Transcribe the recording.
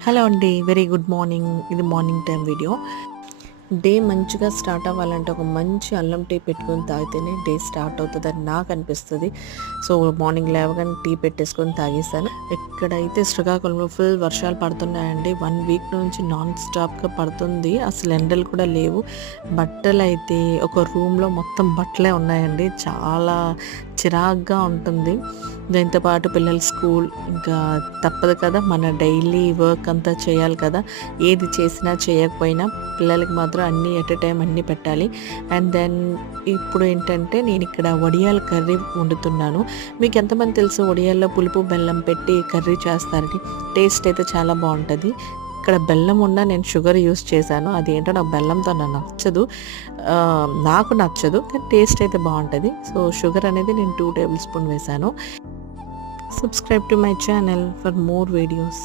Hello అండి, very good morning. ఇది morning time video. Day మంచిగా స్టార్ట్ అవ్వాలంటే ఒక మంచి అల్లం టీ పెట్టుకొని తాగితేనే డే స్టార్ట్ అవుతుందని నాకు అనిపిస్తుంది. సో మార్నింగ్ లేవగానే టీ పెట్టేసుకొని తాగేసాను. ఎక్కడైతే శ్రీకాకుళంలో ఫుల్ వర్షాలు పడుతున్నాయండి. 1 వీక్ నుంచి నాన్ స్టాప్గా పడుతుంది. అసలు ఎండలు కూడా లేవు. బట్టలు అయితే ఒక రూమ్లో మొత్తం బట్టలే ఉన్నాయండి. చాలా చిరాగ్గా ఉంటుంది. దీంతో పాటు పిల్లల స్కూల్, ఇంకా తప్పదు కదా, మన డైలీ వర్క్ అంతా చేయాలి కదా. ఏది చేసినా చేయకపోయినా పిల్లలకి మాత్రం అన్నీ ఎట్ ఎ టైం అన్నీ పెట్టాలి. అండ్ దెన్ ఇప్పుడు ఏంటంటే నేను ఇక్కడ వడియాల కర్రీ వండుతున్నాను. మీకు ఎంతమంది తెలుసు వడియాల్లో పులుపు బెల్లం పెట్టి కర్రీ చేస్తారని? టేస్ట్ అయితే చాలా బాగుంటుంది. ఇక్కడ బెల్లం ఉన్నా నేను షుగర్ యూస్ చేశాను. అది ఏంటో నాకు బెల్లంతో నచ్చదు. నాకు నచ్చదు, కానీ టేస్ట్ అయితే బాగుంటుంది. సో షుగర్ అనేది నేను 2 టేబుల్ స్పూన్ వేశాను. Subscribe to my channel for more videos.